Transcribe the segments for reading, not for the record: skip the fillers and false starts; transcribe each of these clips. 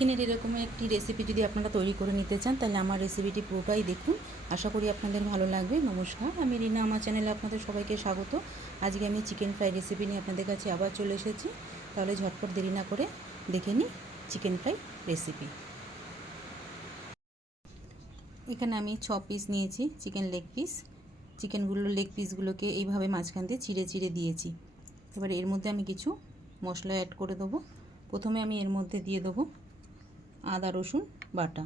চিকেনের এরকম একটি রেসিপি যদি আপনারা তৈরি করে নিতে চান তাহলে আমার রেসিপিটি পুরোটাই দেখুন। আশা করি আপনাদের ভালো লাগবে। নমস্কার, আমি রিনা, আমার চ্যানেলে আপনাদের সবাইকে স্বাগত। আজকে আমি চিকেন ফ্রাই রেসিপি নিয়ে আপনাদের কাছে আবার চলে এসেছি। তাহলে ঝটপট দেরি না করে দেখে নিই চিকেন ফ্রাই রেসিপি। এখানে আমি 6 পিস নিয়েছি চিকেন লেগ পিস। লেগ পিসগুলোকে এইভাবে মাঝখান দিয়ে চিড়ে চিড়ে দিয়েছি। এবার এর মধ্যে আমি কিছু মশলা অ্যাড করে দেবো। প্রথমে আমি এর মধ্যে দিয়ে দেবো আদা রসুন বাটা।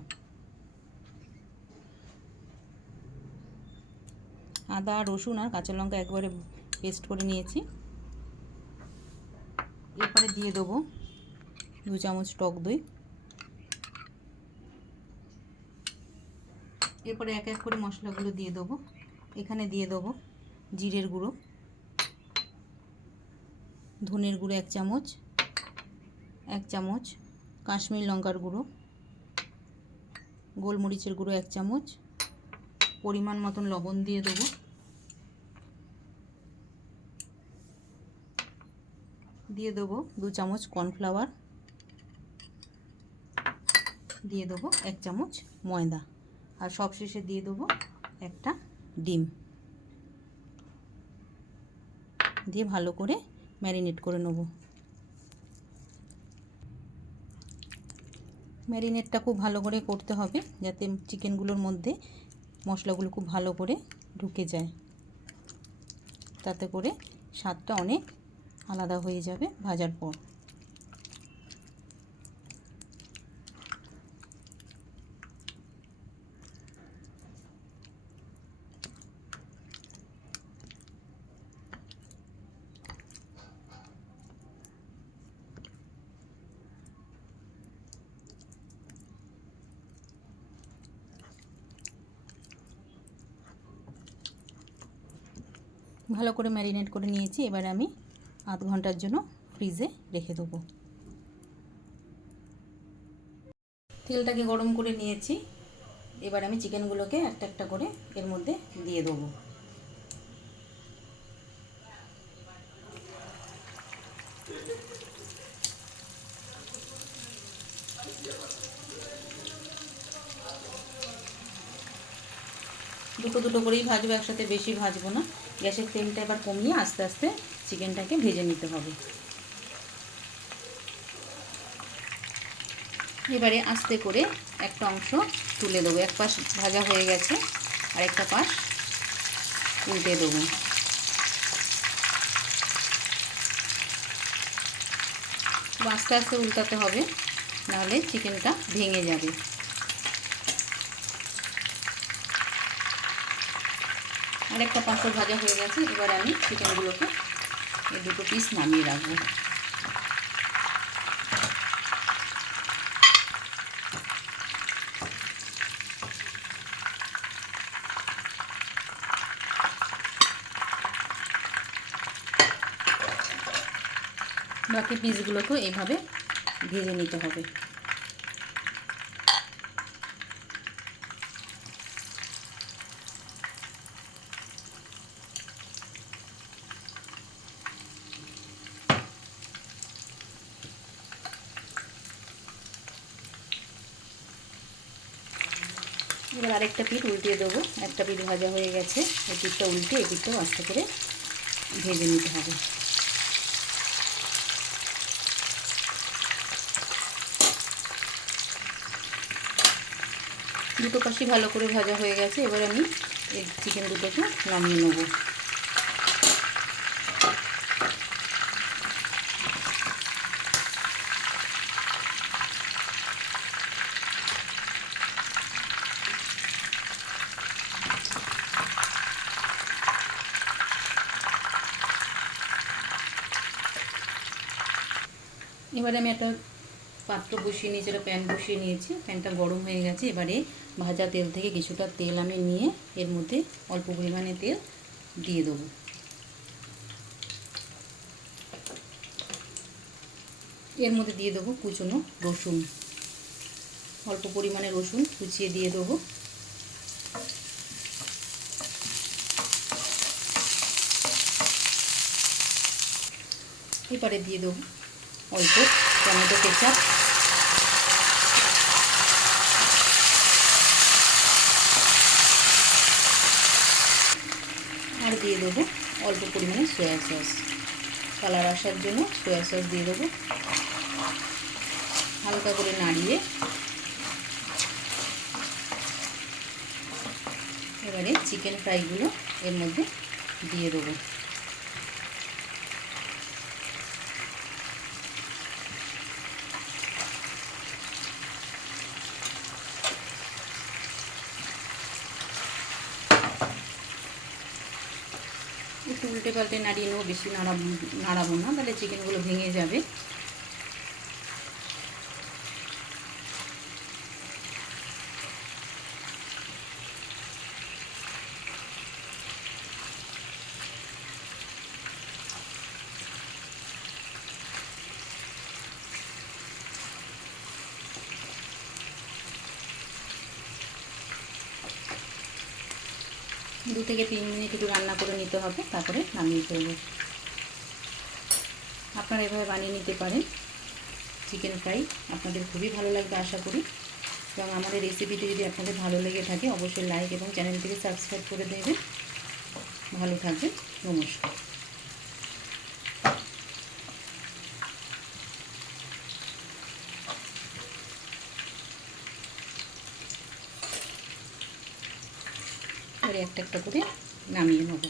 আদা রসুন আর কাঁচা লঙ্কা একবারে পেস্ট করে নিয়েছি। এরপরে দিয়ে দেবো 2 চামচ টক দই। এরপরে এক এক করে মশলাগুলো দিয়ে দেবো। এখানে দিয়ে দেবো জিরের গুঁড়ো, ধনের গুঁড়ো 1 চামচ, 1 চামচ কাশ্মীর লঙ্কার গুঁড়ো, গোলমরিচের গুঁড়ো 1 চামচ, পরিমাণ মতন লবণ দিয়ে দেবো। দিয়ে দেবো 2 চামচ কর্নফ্লাওয়ার, দিয়ে দেবো 1 চামচ ময়দা, আর সবশেষে দিয়ে দেবো একটা ডিম। দিয়ে ভালো করে ম্যারিনেট করে নেব। ম্যারিনেটটা খুব ভালো করে করতে হবে যাতে চিকেনগুলোর মধ্যে মশলাগুলো খুব ভালো করে ঢুকে যায়, তাতে করে স্বাদটা অনেক আলাদা হয়ে যাবে ভাজার পর। ভালো করে ম্যারিনেট করে নিয়েছি। এবার আমি আধ ঘন্টার জন্য ফ্রিজে রেখে দেবো। তেলটাকে গরম করে নিয়েছি। এবার আমি চিকেনগুলোকে একটা একটা করে এর মধ্যে দিয়ে দেবো। দুটো দুটো করেই ভাজবো, একসাথে বেশি ভাজবো না। গ্যাসের ফ্লেমটা এবার কমিয়ে আস্তে আস্তে চিকেনটাকে ভেজে নিতে হবে। এবারে আস্তে করে একটা অংশ তুলে দেবো। এক পাশ ভাজা হয়ে গেছে, আর একটা পাশ উল্টে দেবো। আস্তে আস্তে উল্টাতে হবে, নাহলে চিকেনটা ভেঙে যাবে। আর একটা পাশও ভাজা হয়ে গেছে। এবার আমি চিকেনগুলোকে এই দুটো পিস নামিয়ে রাখবো। বাকি পিসগুলোকেও এইভাবে ভেজে নিতে হবে। এবার আরেকটা পিঠ উল্টিয়ে দেবো। একটা পিঠ ভাজা হয়ে গেছে, এই পিঠটা উল্টে এই পিঠটাও আস্তে করে ভেজে নিতে হবে। দুটো পাশই ভালো করে ভাজা হয়ে গেছে। এবার আমি এই চিকেন দুটোকে নামিয়ে নেব। এবারে আমি একটা পাত্র বসিয়ে নিয়েছি, একটা প্যান বসিয়ে নিয়েছি। প্যানটা গরম হয়ে গেছে। এবারে ভাজা তেল থেকে কিছুটা তেল আমি নিয়ে এর মধ্যে অল্প পরিমাণে তেল দিয়ে দেবো। এর মধ্যে দিয়ে দেবো কুচনো রসুন, অল্প পরিমাণে রসুন কুচিয়ে দিয়ে দেবো। এবারে দিয়ে দেবো অল্প টমেটো কেচাপ, অল্প পরিমাণে সয়া সস, কালার আসার জন্য সয়া সস দিয়ে দেবো। হালকা করে নাড়িয়ে এবারে চিকেন ফ্রাইগুলো এর মধ্যে দিয়ে দেবো। একটু উল্টে পাল্টে নাড়িয়ে নেবো, বেশি নাড়াবো না, তাহলে চিকেনগুলো ভেঙে যাবে। দু থেকে 3 মিনিট একটু রান্না করে নিতে হবে, তারপরে নামিয়ে ফেলবো। আপনারা এভাবে বানিয়ে নিতে পারেন চিকেন ফ্রাই, আপনাদের খুবই ভালো লাগবে আশা করি। এবং আমার এই রেসিপিটি যদি আপনাদের ভালো লেগে থাকে অবশ্যই লাইক এবং চ্যানেলটিকে সাবস্ক্রাইব করে দেবেন। ভালো থাকবেন, নমস্কার। এবারে একটা একটা করে নামিয়ে নেব।